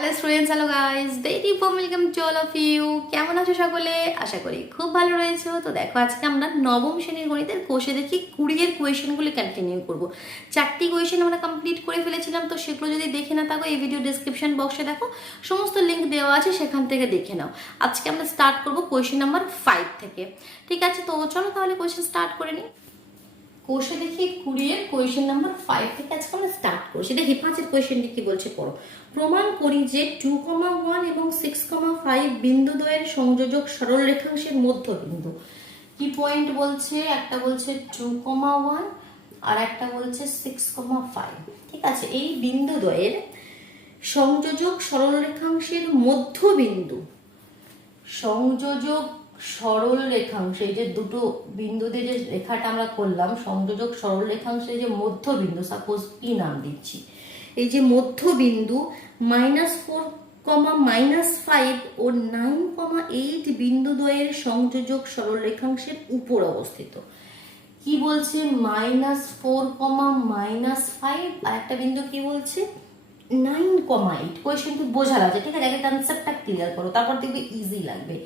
Hello students, hello guys, very warm welcome to all of you. কেমন আছো সকলে? আশা করি খুব ভালো রয়েছো। তো দেখো, আজকে আমরা নবম শ্রেণীর গণিতের কোষে দেখি 20-এর কোয়েশনগুলি কন্টিনিউ করব। 4টি কোয়েশন আমরা কমপ্লিট করে ফেলেছিলাম, তো সেগুলো যদি দেখে না থাকো এই ভিডিও ডিসক্রিপশন বক্সে দেখো, সমস্ত লিঙ্ক দেওয়া আছে, সেখান থেকে দেখে নাও। আজকে আমরা স্টার্ট করব কোয়েশন নাম্বার 5 থেকে। ঠিক আছে, তো চলো তাহলে কোয়েশন স্টার্ট করে নিই। কোষে দেখি 20-এর কোয়েশন নাম্বার 5 থেকে আজকে আমরা স্টার্ট করছি। দেখি 5-এর কোয়েশনটি কি বলছে পড়ো। প্রমাণ করি যে 2,1 এবং 6,5 বিন্দুদ্বয়ের সংযোজক সরল রেখাংশের মধ্যবিন্দু। কি পয়েন্ট বলছে? একটা বলছে 2,1 আর একটা বলছে 6,5। ঠিক আছে, এই বিন্দুদ্বয়ের সংযোজক সরল রেখাংশের মধ্যবিন্দু, সংযোজক সরল রেখাংশ, এই যে দুটো বিন্দুতে যে রেখাটা আমরা করলাম, সংযোজক সরল রেখাংশের যে মধ্যবিন্দু, সাপোজ কি নাম দিচ্ছি, এই যে মধ্যবিন্দু -4, -5 ও 9,8 বিন্দুদ্বয়ের সংযোজক সরল রেখাংশের উপর অবস্থিত। কি বলছে? -4, -5 আর একটা বিন্দু কি বলছে 9,8। কোয়েশ্চেনটি বোঝার আছে, ঠিক আছে? আগে কনসেপ্টটা ক্লিয়ার করো, তারপর দেখবে ইজি লাগবে।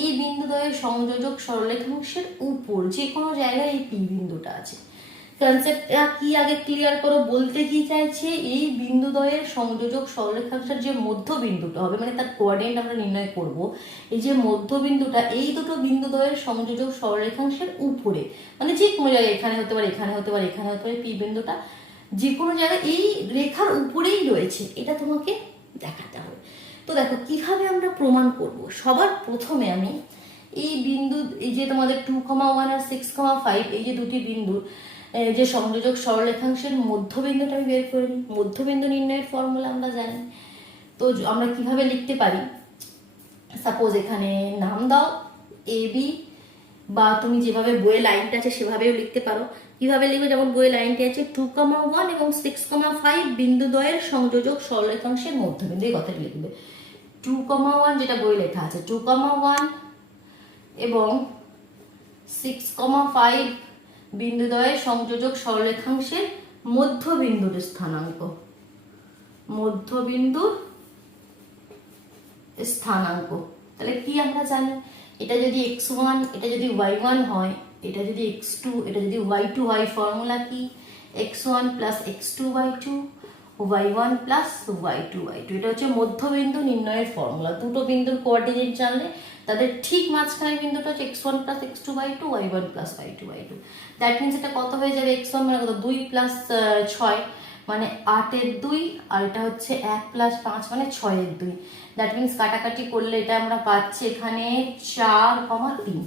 এই বিন্দুদ্বয়ের সংযোজক সরলরেখাংশের উপর যে কোনো জায়গায় এই পি বিন্দুটা আছে। কনসেপ্টটা কি আগে ক্লিয়ার করো। বলতে কি চাইছে, এই বিন্দুদ্বয়ের সংযোজক সরলরেখাংশের যে মধ্যবিন্দুটা হবে, মানে তার কোঅর্ডিনেট আমরা নির্ণয় করব, এই যে মধ্যবিন্দুটা এই দুটো বিন্দুদ্বয়ের সংযোজক সরলরেখাংশের উপরে, মানে যে কোনো জায়গায়, এখানে হতে পারে, এখানে হতে পারে, এখানে হতে পারে, পি বিন্দুটা যে কোনো জায়গায় এই রেখার উপরেই রয়েছে, এটা তোমাকে দেখাতে হবে। তো দেখো কিভাবে আমরা প্রমাণ করব। সবার প্রথমে আমি এই বিন্দু, এই যে তোমাদের 2,1 আর 6,5, এই যে দুটি বিন্দুর যে সংযোজক সরলরেখাংশের মধ্যবিন্দুটা আমি বের করে নিই। মধ্যবিন্দু নির্ণয়ের ফর্মুলা আমরা জানি, তো আমরা কিভাবে লিখতে পারি। সাপোজ এখানে নাম দাও এ বি, বা তুমি যেভাবে বইয়ে লাইনটা আছে সেভাবেও লিখতে পারো। কিভাবে লিখবে? যেমন বইয়ে লাইনটি আছে 2,1 এবং 6,5 বিন্দুদ্বয়ের সংযোজক সরলরেখাংশের মধ্যবিন্দু, এই কথাটি লিখবে। 2,1 যেটা বই লেখা আছে, 2,1 এবং 6,5 বিন্দুদ্বয়ের সংযোজক সরলরেখাংশের মধ্যবিন্দুর স্থানাঙ্ক, মধ্যবিন্দুর স্থানাঙ্ক। তাহলে কি আমরা জানি, এটা যদি x1, এটা যদি y1 হয়, এটা যদি x2, এটা যদি y2 হয়, ফর্মুলা কি? x1 plus x2y2, y1 plus y2y2। এটা হচ্ছে মধ্যবিন্দু নির্ণয়ের ফর্মুলা। দুটো বিন্দুর কোঅর্ডিনেট জানলে তাদের ঠিক মাঝখানে বিন্দুটা হচ্ছে x1 plus x2y2, y1 plus y2y2। That means এটা কত হয়ে যাবে? x1 মানে কত? 2 প্লাস 6 মানে 8-এর 2, আর এটা হচ্ছে 1 প্লাস 5 মানে 6-এর 2। দ্যাট মিনস কাটাকাটি করলে এটা আমরা পাচ্ছি এখানে 4,3।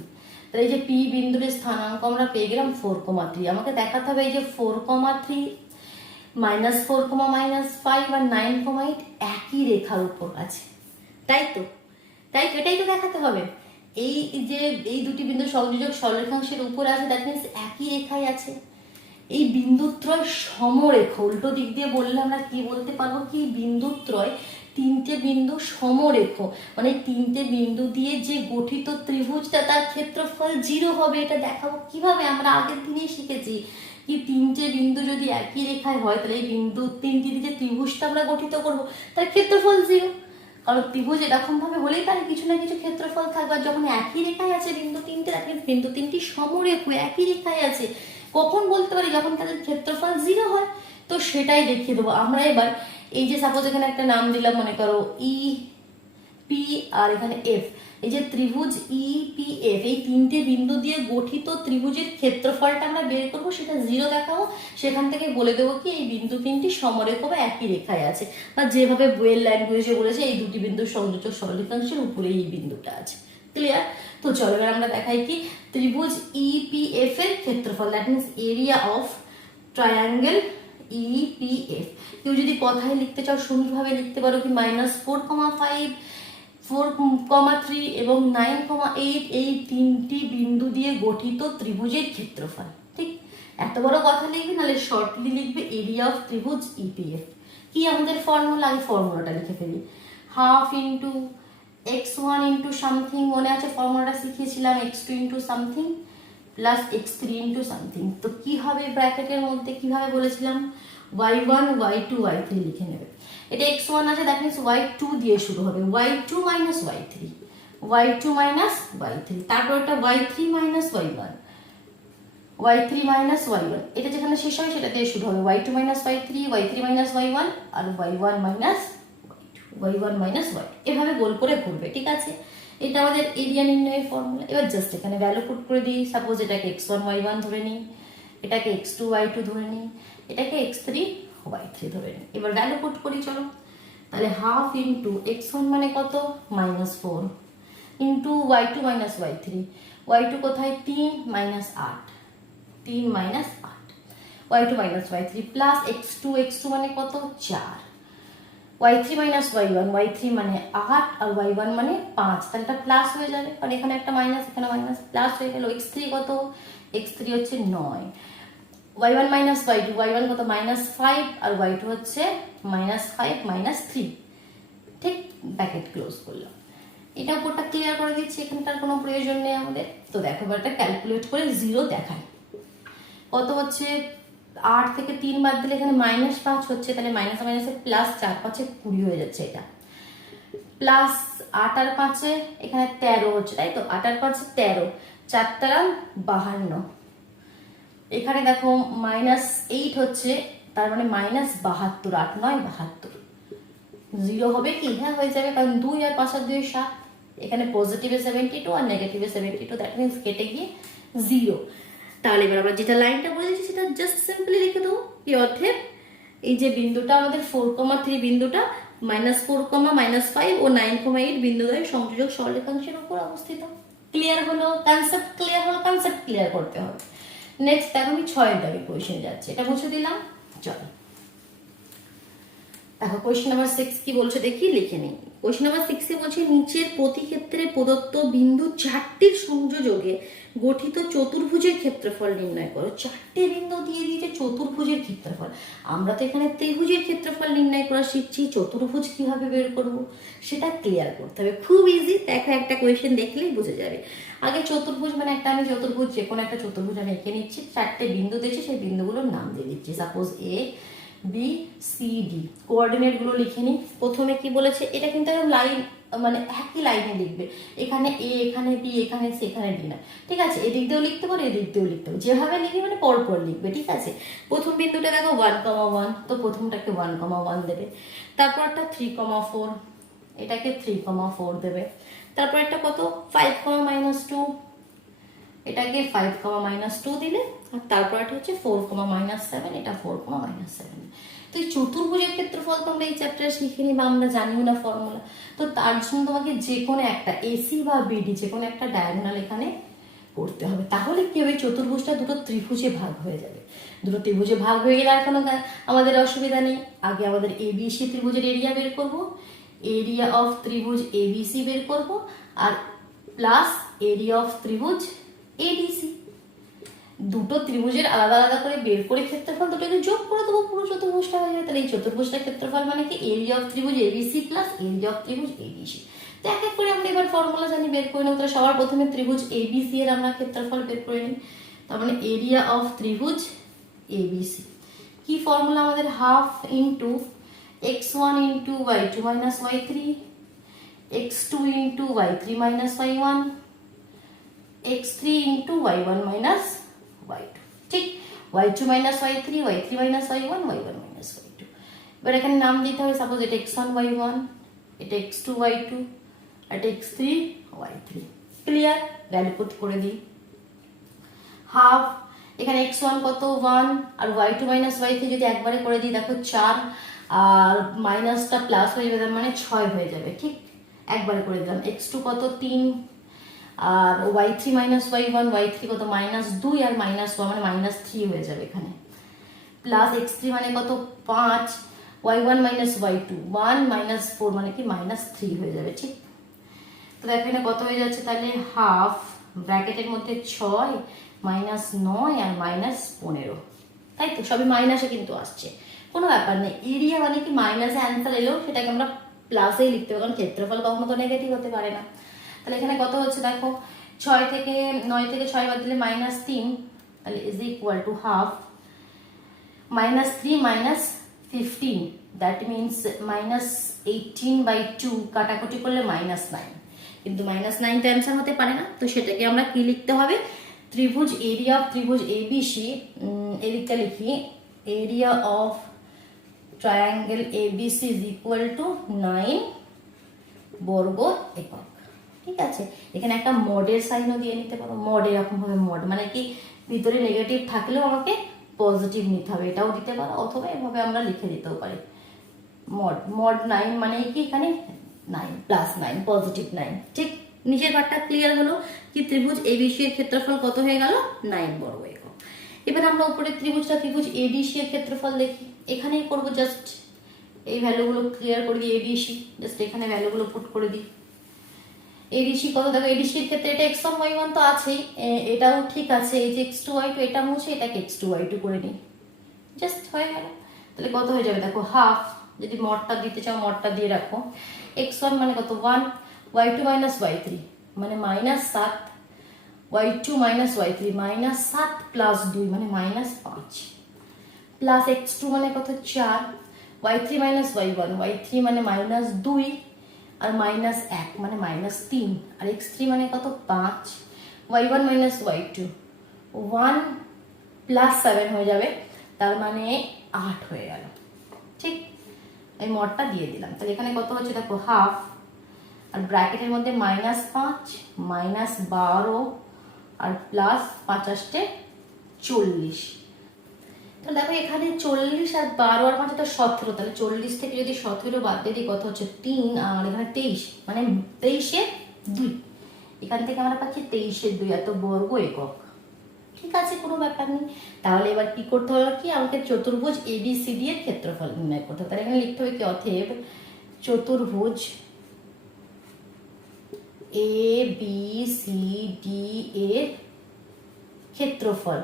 তাহলে এই যে পি বিন্দুর স্থানাঙ্ক আমরা পেয়ে গেলাম 4,3। আমাকে দেখাতে হবে এই যে 4,3, -4, -5 আর 9,8 একই রেখার উপর আছে, তাই তো? এটাই তো দেখাতে হবে। এই যে এই দুটি বিন্দু সংযোজক সরলরেখাংশের উপর আছে, দ্যাট মিনস একই রেখায় আছে। এই বিন্দুত্রয় সমরেখ, উল্টো দিক দিয়ে বললে আমরা কি বলতে পারবো, কি বিন্দুত্রয় তিনটে বিন্দু সমরেখ, মানে তিনটে বিন্দু দিয়ে যে গঠিত ত্রিভুজটা, তার ক্ষেত্রফল 0 হবে। এটা দেখাবো কিভাবে, আমরা আগের দিনেই শিখেছি কি তিনটে বিন্দু যদি একই রেখায় হয়, তাহলে এই বিন্দু তিনটি দিয়ে যে ত্রিভুজটা আমরা গঠিত করবো, তার ক্ষেত্রফল 0। কারণ ত্রিভুজ এরকম ভাবে হলেই তার কিছু না কিছু ক্ষেত্রফল থাকবে। আর যখন একই রেখায় আছে বিন্দু তিনটে, বিন্দু তিনটি সমরেখ একই রেখায় আছে, কখন বলতে পারি? যখন তাদের ক্ষেত্রফল 0 হয়। তো সেটাই দেখিয়ে দেবো আমরা এবার। এই যে সাপোজ এখানে একটা নাম দিলাম, মনে করো ই পি আর এখানে এফ। এই যে ত্রিভুজ ই পি এফ, এই তিনটে বিন্দু দিয়ে গঠিত ত্রিভুজের ক্ষেত্রফলটা আমরা বের করবো, সেটা 0 দেখাবো। সেখান থেকে বলে দেবো কি এই বিন্দু তিনটি সমরেখ বা একই রেখায় আছে, বা যেভাবে বইয়ের ল্যাঙ্গুয়েজে বলেছে এই দুটি বিন্দুর সংযোজক সরলরেখাংশের উপরে এই বিন্দুটা আছে। ক্লিয়ার? তো চলো এবার আমরা দেখাই কি ত্রিভুজ ইপিএফ এর ক্ষেত্রফল, that means area of triangle EPF. কেউ যদি কথায় লিখতে চাও সুন্দরভাবে লিখতে পারো কি -4,5, 4,3 এবং 9,8 এই তিনটি বিন্দু দিয়ে গঠিত ত্রিভুজের ক্ষেত্রফল। ঠিক এত বড় কথা লিখবে, নাহলে শর্টলি লিখবে এরিয়া অফ ত্রিভুজ ইপিএফ। কি আমাদের ফর্মুলা? আমি ফর্মুলাটা লিখে ফেলি। Half into x1 into something, মনে আছে ফর্মুলাটা শিখিয়েছিলাম, x2 into something plus x3 into something. তো কি হবে ব্র্যাকেটের মধ্যে? কিভাবে বলেছিলাম y1 y2 y3 লিখে নেবে। এটা x1 আছে, দ্যাট মিনস y2 দিয়ে শুরু হবে, y2 minus y3, y2 minus y3, তারপর একটা y3 minus y1, y3 minus y1, এটা যেখানে শেষ হয় সেটা দিয়ে শুরু হবে, y2 minus y3, y3 minus y1 আর y1 minus y1 minus y, এভাবে গোল করে ঘুরবে, ঠিক আছে। এটা আমাদের এরিয়া নির্ণয়ের ফর্মুলা। এবার জাস্ট এখানে ভ্যালু পুট করে দিই। সাপোজ এটাকে x1 y1 ধরে নিই, এটাকে x2 y2 ধরে নিই, এটাকে x3 y3 ধরে নিই। এবার ভ্যালু পুট করি, চলো। তাহলে হাফ ইন্টু x1 মানে কত, -4, into y2 minus y3, y2 কোথায়, 3 minus 8, 3 minus 8, y2 minus y3 plus x2 মানে কত, 4, y3 মাইনাস y1, y3 মানে 8 আর y1 মানে 5, তাহলে এটা প্লাস হয়ে যাবে, কারণ এখানে একটা মাইনাস এখানে মাইনাস, প্লাস হয়ে গেল। x3 কত, x3 হচ্ছে 9, y1 মাইনাস y2, y1 কত, -5 আর y2 হচ্ছে -5 -3, ঠিক, ব্র্যাকেট ক্লোজ করলাম। এটা উপরটা ক্লিয়ার করে দিচ্ছি, এখানটার কোনো প্রয়োজন নেই আমাদের। তো দেখো এবার এটা ক্যালকুলেট করে 0 দেখাই, কত হচ্ছে, 8 থেকে 3 বাদ দিলে এখানে -5 হচ্ছে, তাহলে মাইনাস মাইনাসে প্লাস, 4 5 20 হয়ে যাচ্ছে, এটা প্লাস 8 আর 5 এখানে 13 হচ্ছে, তাই তো, 8 আর 5 13, 4 তারা 52, এখানে দেখো -8 হচ্ছে, তার মানে -72, 8 9 72, 0 হবে কি, হ্যাঁ হয়ে যাবে, কারণ 2 আর 5 আর 2 7, এখানে পজিটিভে 72 আর নেগেটিভে 72, দ্যাট মিনস কেটে গিয়ে 0। তাহলে এবার আমরা যেটা লাইনটা বলেছি সেটা জাস্ট সিম্পলি লিখে দেবো, কি অর্থে, এই যে বিন্দুটা আমাদের 4,3 বিন্দুটা -4, -5 ও 9,8 বিন্দুদ্বয় সংযোজক সরলরেখাংশের উপর অবস্থিত। ক্লিয়ার হলো কনসেপ্ট, ক্লিয়ার হলো কনসেপ্ট, ক্লিয়ার করতে হবে। নেক্সট দেখো আমি 6 দাগে কোয়েশ্চেন যাচ্ছে, এটা মুছে দিলাম, চলো দেখো কোয়েশ্চেন নাম্বার 6 কি বলছে দেখি, লিখে নিই। কোয়েশ্চেন নাম্বার 6 এ বলছে নিচের প্রতি ক্ষেত্রে প্রদত্ত বিন্দু 4টির সংযোজকে গঠিত চতুর্ভুজের ক্ষেত্রফল নির্ণয় করো। 4টে বিন্দু দিয়ে দিয়েছে চতুর্ভুজের ক্ষেত্রফল। আমরা তো এখানে ত্রিভুজের ক্ষেত্রফল নির্ণয় করা শিখছি, চতুর্ভুজ কিভাবে বের করব সেটা ক্লিয়ার করতে হবে। খুব ইজি, দেখো একটা কোয়েশ্চেন দেখলেই বুঝে যাবে। আগে চতুর্ভুজ মানে একটা, আমি চতুর্ভুজ যে কোনো একটা চতুর্ভুজ আমি এঁকে নিচ্ছি, 4টে বিন্দু দিয়েছি, সেই বিন্দুগুলোর নাম দিয়ে দিচ্ছি, suppose A B C D, coordinate গুলো লিখে নিই। প্রথমে কি বলেছে, এটা কিন্তু একদম লাইন, মানে একই লাইনে লিখবে, এখানে এ, এখানে বি, এখানে সি, এখানে ডি না, ঠিক আছে। এদিক দিয়েও লিখতে পারো, এদিক দিয়েও লিখতে পারো, যেভাবে লিখবে মানে পরপর লিখবে, ঠিক আছে। প্রথম বিন্দুটা দেখো 1,1, তো প্রথমটাকে 1,1 দেবে, তারপর একটা 3,4, এটাকে 3,4 দেবে, তারপর একটা কত 5,-2, এটাকে 5,-2 দিলে, আর তারপর এটা হচ্ছে 4,-7, এটা 4,-7। তো এই চতুর্ভুজের ক্ষেত্রফল তো আমরা এই চ্যাপ্টারে শিখিনি বা আমরা জানিও না ফর্মুলা, তো তার জন্য তোমাকে যে কোনো একটা এসি বা বিডি যে কোনো একটা ডায়াগোনাল এখানে করতে হবে, তাহলে কি হবে, চতুর্ভুজটা দুটো ত্রিভুজে ভাগ হয়ে যাবে। দুটো ত্রিভুজে ভাগ হয়ে গেলে আর কোনো আমাদের অসুবিধা নেই। আগে আমাদের এবিসি ত্রিভুজের এরিয়া বের করব, এরিয়া অফ ত্রিভুজ এবিসি বের করব, আর প্লাস এরিয়া অফ ত্রিভুজ এডিসি। দুটো ত্রিভুজের আলাদা আলাদা করে বের করে ক্ষেত্রফল দুটোকে যোগ করে দেবো, পুরো চতুর্ভুজটা হয়ে যাবে। তাহলে এই চতুর্ভুজটার ক্ষেত্রফল মানে কি, এরিয়া অফ ত্রিভুজ এবিসি প্লাস এরিয়া অফ ত্রিভুজ এডিসি। তো এক এক করে আমরা এবার ফর্মুলা জানি, বের করে নেব। তাহলে সবার প্রথমে ত্রিভুজ এবিসি এর আমরা ক্ষেত্রফল বের করে নিই। তার মানে এরিয়া অফ ত্রিভুজ এবিসি কি ফর্মুলা আমাদের, half into x1 into y2 minus y3, x2 into y3 minus y1, x3 into y1 minus y2, ঠিক, y2 minus y3, y3 minus y1, y1 minus y2। এবার এখানে নাম দিতে হবে, সাপোজ এটা x1 y1, এটা x2 y2, এটা x3 y3। Clear, value put করে দিই। হাফ, এখানে x1 কত 1 আর y2 মাইনাস y3 যদি একবারে করে দিই দেখো 4, আর মাইনাসটা প্লাস হয়ে যাবে, মানে 6 হয়ে যাবে, ঠিক, একবারে করে দিলাম। x2 কত 3, আর y3 মাইনাস y1, y3 কত -2 আর -1 মানে -3 হয়ে যাবে এখানে, প্লাস x3 মানে কত 5, y1 মাইনাস y2 1 -4 মানে কি -3 হয়ে যাবে, ঠিক। তো দেখো এখানে কত হয়ে যাচ্ছে, তাহলে হাফ ব্র্যাকেটের মধ্যে 6 -9 আর -15, তাই তো, সবই মাইনাসে কিন্তু আসছে, কোনো ব্যাপার নেই। এরিয়া মানে কি মাইনাসে অ্যান্সার এলেও সেটাকে আমরা প্লাসেই লিখতে পারি, কারণ ক্ষেত্রফল কখনো তো নেগেটিভ হতে পারে না। তাহলে এখানে কত হচ্ছে দেখো, 9 থেকে 6 বাদ দিলে -3, তাহলে is equal to half, -3 -15 that means -18/2 কাটাকুটি করলে -9, কিন্তু -9 তো অ্যান্সার হতে পারে না। তো সেটাকে আমরা কি লিখতে হবে, ত্রিভুজ এরিয়া অফ ত্রিভুজ এবিসি, এদিকটা লিখি area of triangle ABC is equal to 9 বর্গ একক। ঠিক আছে, এখানে একটা মডের সাইনও দিয়ে নিতে পারো। মড এরকম ভাবে, মড মানে কি ভিতরে নেগেটিভ থাকলেও আমাকে পজিটিভ নিতে হবে, এটাও দিতে পারো, অথবা এভাবে আমরা লিখে দিতেও পারি মড 9 মানে কি এখানে 9 +9 পজিটিভ 9। ঠিক, নিচের পার্টটা ক্লিয়ার হলো কি ত্রিভুজ এবিসি এর ক্ষেত্রফল কত হয়ে গেল 9 বর্গ একক। এবার আমরা উপরে ত্রিভুজ এডিসি এর ক্ষেত্রফল দেখি, এখানেই করব, জাস্ট এই ভ্যালুগুলো ক্লিয়ার করে দিই। এডিসি জাস্ট এখানে ভ্যালুগুলো পুট করে দিই। এডিসি কত, দেখো এডিসির ক্ষেত্রে এটা x1 y1 তো আছেই, এটাও ঠিক আছে, এই যে x2 y2 এটা মুছে এটাকে x2 y2 করে নিই, জাস্ট হয়ে গেল। তাহলে কত হয়ে যাবে দেখো, হাফ, যদি মডটা দিতে চাও মডটা দিয়ে রাখো। x1 মানে কত 1, y2 - y3 মানে -7, y2 - y3 -7 + 2 মানে -5, প্লাস x2 মানে কত 4, y3 - y1, y3 মানে -2 আর -1 মানে -3, আর x3 মানে কত 5, y1 - y2 1 + 7 হয়ে যাবে, তার মানে 8 হয়ে গেল। ঠিক, এই মডটা দিয়ে দিলাম। তাহলে এখানে কত হচ্ছে দেখো, হাফ, আর ব্র্যাকেটের মধ্যে -5 -12 আর প্লাস 5 40। তাহলে দেখো এখানে 40 আর 12 আর 5 তো 17, তাহলে 40 থেকে যদি 17 বাদ দিয়ে দিই কত হচ্ছে 3, আর এখানে 23 মানে 23/2, এখান থেকে আমরা পাচ্ছি 23/2 এত বর্গ একক। ঠিক আছে, কোনো ব্যাপার নেই। তাহলে এবার কি করতে হবে, কি আমাকে চতুর্ভুজ এবিসিডি এর ক্ষেত্রফল নির্ণয় করতে হবে। তাহলে এখানে লিখতে হবে কি, অতএব চতুর্ভুজ এবিসিডি এর ক্ষেত্রফল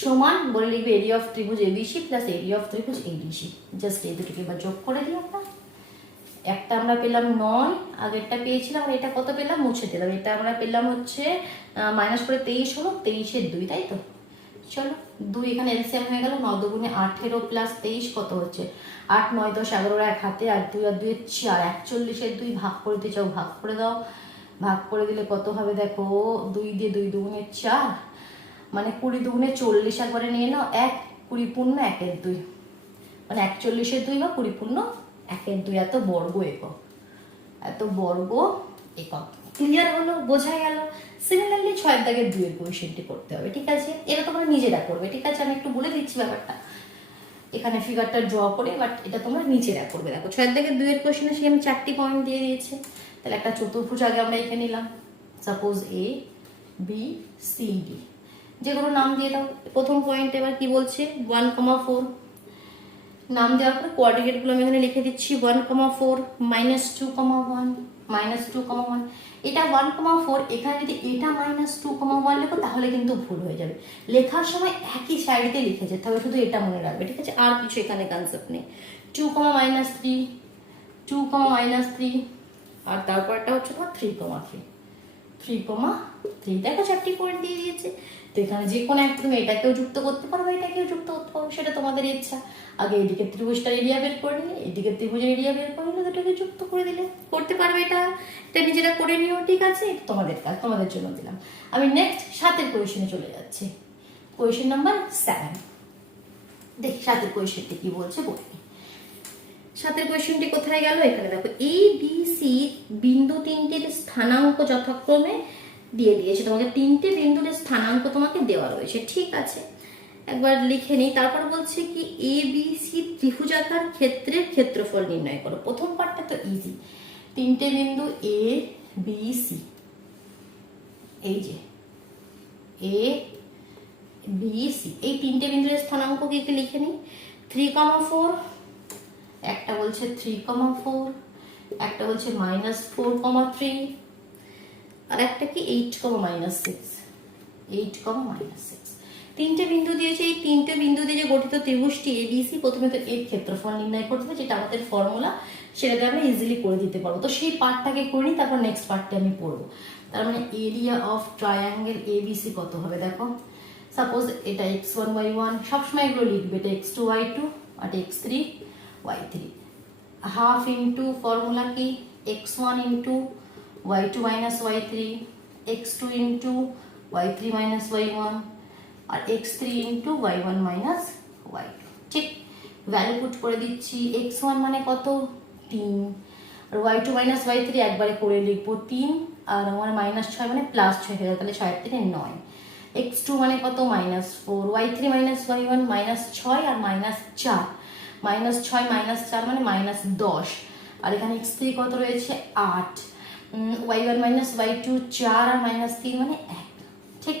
সমান বলে লিখবে এরিয়া অফ ত্রিভুজ এবিসি প্লাস এরিয়া অফ ত্রিভুজ এডিসি। জাস্ট এই দুটোকে এবার যোগ করে দিই আমরা। একটা আমরা পেলাম 9, আগেরটা পেয়েছিলাম, আর এটা কত পেলাম মুছে দিলাম। এটা আমরা পেলাম হচ্ছে মাইনাস করে 23 হলো, 23/2, তাই তো। চলো 2 এখানে এলসিএম হয়ে গেল, 9 দুগুণে 18 প্লাস 23 কত হচ্ছে 8, 9, 10, 11, 1 হাতে, আর 2 আর 2 4, 41/2 ভাগ করে দিতে চাও ভাগ করে দাও। ভাগ করে দিলে কত হবে দেখো, 2 দিয়ে 2 দুগুণে 4 মানে 20 দুগুণে 40, একবারে নিয়ে নাও 1, 20 পূর্ণ 1/2 মানে 41/2 বা 20 পূর্ণ 1/2 এত বর্গ একক, এত বর্গ একক। ক্লিয়ার হলো, বোঝা গেল। সিমিলারলি 6 দাগের 2 এর কোয়েশ্চেনটি করতে হবে। ঠিক আছে, এটা তোমরা নিজেরা করবে। ঠিক আছে, আমি একটু বলে দিচ্ছি ব্যাপারটা এখানে ফিগারটা ড্র করে, বাট এটা তোমরা নিজেরা করবে। দেখো 6 দাগের 2 এর কোয়েশ্চেনে সে আমি 4টি পয়েন্ট দিয়ে দিয়েছে। তাহলে একটা চতুর্ভুজ আগে আমরা এখানে নিলাম, suppose A B C D, যেগুলো নাম দিয়ে দাও। প্রথম পয়েন্ট এবার কি বলছে 1,4, নাম দেওয়ার পরে কোঅর্ডিনেট গুলো আমি এখানে লিখে দিচ্ছি 1,4 -2,1 -2,1। এটা 1,4, এখানে যদি এটা -2,1 লেখো তাহলে কিন্তু ভুল হয়ে যাবে। লেখার সময় একই সাইডে লিখে যেতে হবে, শুধু এটা মনে রাখবে। ঠিক আছে, আর কিছু এখানে কনসেপ্ট নেই। 2,-3 2,-3 আর তারপরটা হচ্ছে 3,3 3,3। দেখো 4টি পয়েন্ট দিয়ে দিয়েছে। তো এখানে যে কোনো একটা তুমি এটাকেও যুক্ত করতে পারো, এটাকেও যুক্ত করতে পারো, সেটা তোমাদের ইচ্ছা। আগে এদিকে ত্রিভুজটার এরিয়া বের করে নিলে, এদিকে ত্রিভুজের এরিয়া বের করে নিলে, দুটোকে যুক্ত করে দিলে করতে পারবে। এটা নিজেরা করে নিও। ঠিক আছে, তোমাদের কাজ, তোমাদের জন্য দিলাম। আমি নেক্সট 7এর কোয়েশ্চেনে চলে যাচ্ছি। কোয়েশ্চেন নাম্বার 7 দেখি 7এর কোয়েশ্চেনটি কি বলছে বলি। 7এর কোয়েশ্চেনটি কোথায় গেল, এখানে দেখো এ বি সি বিন্দু তিনটির স্থানাঙ্ক যথাক্রমে দিয়ে দিয়েছে। তোমাকে 3টে বিন্দুর স্থানাঙ্ক তোমাকে দেওয়া রয়েছে। ঠিক আছে, একবার লিখে নিই। তারপর বলছে কি এ বি সি ত্রিভুজাকার ক্ষেত্রের ক্ষেত্রফল নির্ণয় করো। প্রথম পার্টটা তো ইজি, 3টে বিন্দু এ বি সি, এই যে এ বি সি, এই 3টে বিন্দুর স্থানাঙ্ক কি লিখে নিই। 3,4, একটা বলছে 3,4, একটা বলছে -4,3, আর একটা কি 8,-6, 8,-6। 3টে বিন্দু দিয়েছে। এই 3টে বিন্দু দিয়ে যে গঠিত ত্রিভুজটি এবিসি, প্রথমে তো এর ক্ষেত্রফল নির্ণয় করতে হবে, যেটা আমাদের ফর্মুলা, সেটাতে আমরা ইজিলি করে দিতে পারবো। তো সেই পার্টটাকে করি, তারপর নেক্সট পার্টটা আমি পড়বো। তার মানে এরিয়া অফ ট্রায়াঙ্গেল এবিসি কত হবে দেখো। সাপোজ এটা x1 y1, সবসময় এগুলো লিখবে, এটা x2 y2 আর x3 y3 half into formula কি x1 into y2 minus y3, x2 into y3 minus y1 আর x3 into y1 minus y2। ঠিক, ভ্যালু পুট করে দিচ্ছি। x1 মানে কত 3, আর y2 মাইনাস y3 একবারে করে লিখবো 3, আর আমার -6 মানে +6 হয়ে যাবে, তাহলে 6 থেকে 9। x2 মানে কত -4, y3 মাইনাস y1 -6 আর -4, -6 -4 মানে -10, আর এখানে x3 কত রয়েছে 8, y1 মাইনাস y2 4 আর -3 মানে 1। ঠিক,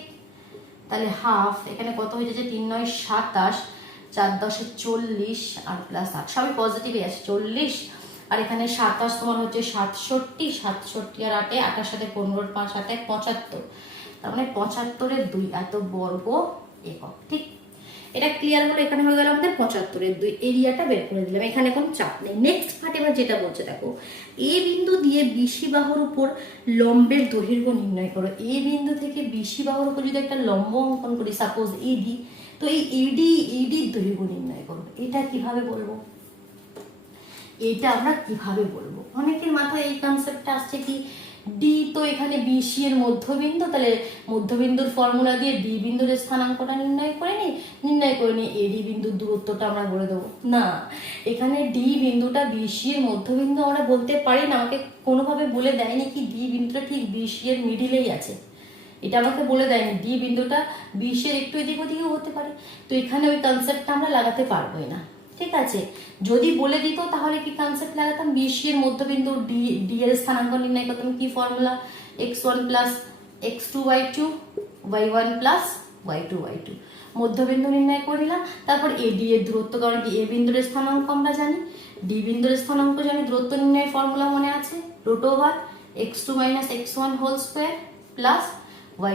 তাহলে হাফ এখানে কত হয়ে যাচ্ছে 3 9 27, 4 10 40 আর +8 সবই পজিটিভই আছে 40, আর এখানে 27 তোমার হচ্ছে 67, 67 আর 8 8 সাথে 15 5 7 75, তার মানে 75 এর 2 এত বর্গ একক। ঠিক, এটা ক্লিয়ার হলো। এখানে হয়ে গেল আমাদের 75 এর 2, এরিয়াটা বের করে দিলাম, এখানে কোনো চাপ নেই। নেক্সট পার্ট এবার যেটা বলছে দেখো, এ বিন্দু দিয়ে বিসি বাহুর উপর লম্বের দৈর্ঘ্য নির্ণয় করো। এ বিন্দু থেকে বিসি বাহুর উপর যদি একটা লম্ব অঙ্কন করি, সাপোজ এডি, তো এই এডির দৈর্ঘ্য নির্ণয় করো। এটা কিভাবে বলবো, এটা আমরা কিভাবে বলবো? অনেকের মাথায় এই কনসেপ্টটা আসছে কি, ডি তো এখানে বিসি এর মধ্যবিন্দু, তাহলে মধ্যবিন্দুর ফর্মুলা দিয়ে ডি বিন্দুর স্থানাঙ্কটা নির্ণয় করে নিই এডি বিন্দুর দূরত্বটা আমরা বলে দেবো। না, এখানে ডি বিন্দুটা বিসি এর মধ্যবিন্দু আমরা বলতে পারি না, আমাকে কোনোভাবে বলে দেয়নি কি ডি বিন্দুটা ঠিক বিসি এর মিডিলেই আছে, এটা আমাকে বলে দেয়নি। ডি বিন্দুটা বিসি এর একটু এদিক ওদিকেও হতে পারে, তো এখানে ওই কনসেপ্টটা আমরা লাগাতে পারবোই না। ঠিক আছে, যদি বলে দিত তাহলে কি কনসেপ্ট লাগাতাম, বিসি এর মধ্যবিন্দু ডি এর স্থানাঙ্ক নির্ণয় করতাম, কি formula x1 plus x2 y2 y1 plus y2 y2, মধ্যবিন্দু নির্ণয় করে নিলাম। তারপর এডি এর দূরত্ব, কারণ কি এ বিন্দুর স্থানাঙ্ক আমরা জানি, ডি বিন্দুর স্থানাঙ্ক জানি, দূরত্ব নির্ণয়ের ফর্মুলা মনে আছে, √x2 minus x1 whole square plus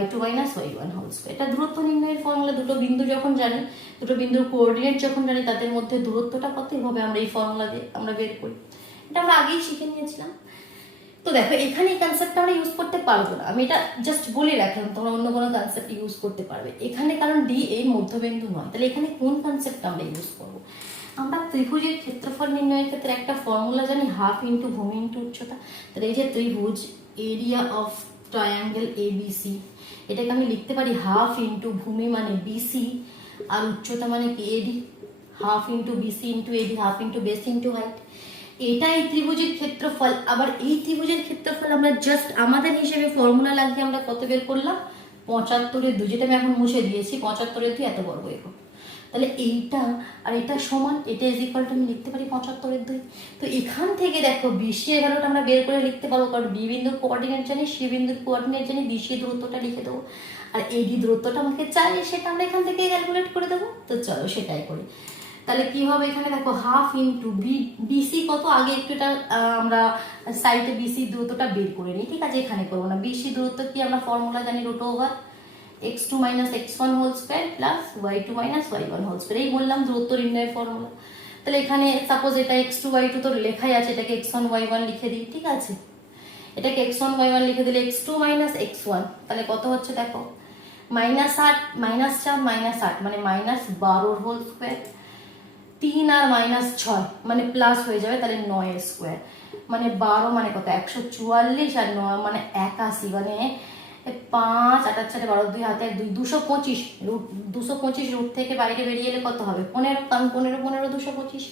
y2 minus y1 whole square. এটা দূরত্ব নির্ণয়ের ফর্মুলা। দুটো বিন্দু যখন জানি, দুটো বিন্দুর কোঅর্ডিনেট যখন জানি, তাদের মধ্যে দূরত্বটা কত হবে আমরা এই ফর্মুলা দিয়ে আমরা বের করি। এটা আমরা আগেই শিখে নিয়েছিলাম। তো দেখো, এখানে এই কনসেপ্টটা আমরা ইউজ করতে পারবো না, আমি এটা জাস্ট বলে রাখলাম, তোমরা অন্য কোনো কনসেপ্ট ইউজ করতে পারবে এখানে, কারণ ডি এই মধ্যবিন্দু নয়। তাহলে এখানে কোন কনসেপ্ট আমরা ইউজ করবো? আমরা ত্রিভুজের ক্ষেত্রফল নির্ণয়ের ক্ষেত্রে একটা ফর্মুলা জানি, হাফ ইন্টু ভূমি ইন্টু উচ্চতা। তাহলে এই যে ত্রিভুজ, এরিয়া অফ ট্রায়াঙ্গেল ABC, এটাকে আমি লিখতে পারি হাফ ইন্টু ভূমি মানে বিসি আর উচ্চতা মানে কি AD, half into BC into AD, half into base into height. এটা এই ত্রিভুজের ক্ষেত্রফল। আবার এই ত্রিভুজের ক্ষেত্রফল আমরা জাস্ট আমাদের হিসেবে ফর্মুলা লাগিয়ে আমরা কত বের করলাম 75 এর 2, যেটা আমি এখন মুছে দিয়েছি, 75 এর 2 এত বর্গ একক। তাহলে এইটা আর এটা সমান, এটা ইজ ইকুয়াল টু আমি লিখতে পারি 75 এর 2। তো এখান থেকে দেখো বিসি এর ভ্যালুটা আমরা বের করে লিখতে পারবো, কারণ বি বিন্দুর কোঅর্ডিনেট জানি, সি বিন্দুর কোঅর্ডিনেট জানি, বিসি দূরত্বটা লিখে দেবো, আর এডি দূরত্বটা আমাকে চাই সেটা আমরা এখান থেকে ক্যালকুলেট করে দেবো। তো চলো সেটাই করি। তাহলে কি হবে, এখানে দেখো হাফ ইন্টু বিসি কত, আগে একটু এটা আমরা সাইডে বিসি দূরত্বটা বের করে নিই। ঠিক আছে, এখানে করবো না। বিসি দূরত্ব কি আমরা ফর্মুলা জানি, √x2 minus x1 whole square plus y2 minus y1 whole square. এই বললাম দূরত্ব নির্ণয়ের ফর্মুলা। তাহলে এখানে সাপোজ এটা x2 y2 তো লেখাই আছে, এটাকে x1 y1 লিখে দিই। ঠিক আছে, এটাকে x1 y1 লিখে দিলে x2 মাইনাস x1, তাহলে কত হচ্ছে দেখো -8 -4 -8 মানে -12 হোল স্কোয়ার, 3 আর -6 মানে প্লাস হয়ে যাবে, তাহলে 9 এর স্কোয়ার মানে 12 মানে কত 144, আর 9 মানে 81, মানে 5 8 4 12 2 হাতে 2 225, √225 রুট থেকে বাইরে বেরিয়ে এলে কত হবে 15, কারণ 15 15 225,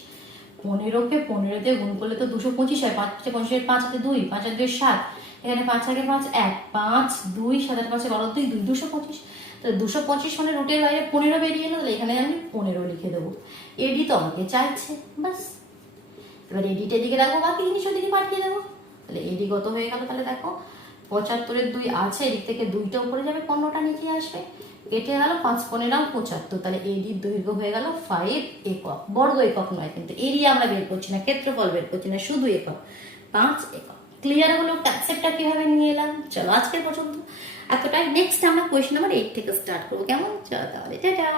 15 কে 15 দিয়ে গুণ করলে তো 225 হয়, 5 5 25 5 হাতে 2, 5 আর 2 7, এখানে 5 আগে 5 1 5 2 7 আর 5 12 2 225। তাহলে 225 মানে রুটের বাইরে 15 বেরিয়ে এলো, তাহলে এখানে আমি 15 লিখে দেবো। এডি তো আমাকে চাইছে, বাস এবার এডিটা এদিকে রাখবো, বাকি জিনিস ওদিকে পাঠিয়ে দেবো। তাহলে এডি কত হয়ে গেল, তাহলে দেখো 75 এর 2 আছে, এদিক থেকে 2টা উপরে যাবে, 15টা নিচে আসবে, কেটে গেল 5 15 75। তাহলে এডির দৈর্ঘ্য হয়ে গেল 5 একক, বর্গ একক নয় কিন্তু, এরিয়া আমরা বের করছি না, ক্ষেত্রফল বের করছি না, শুধু একক, 5 একক। ক্লিয়ার হলো কনসেপ্টটা কিভাবে নিয়ে এলাম? চলো আজকের পর্যন্ত এতটাই। নেক্সট আমরা কোয়েশ্চেন নাম্বার 8 থেকে স্টার্ট করবো, কেমন? চলো তাহলে টাটা।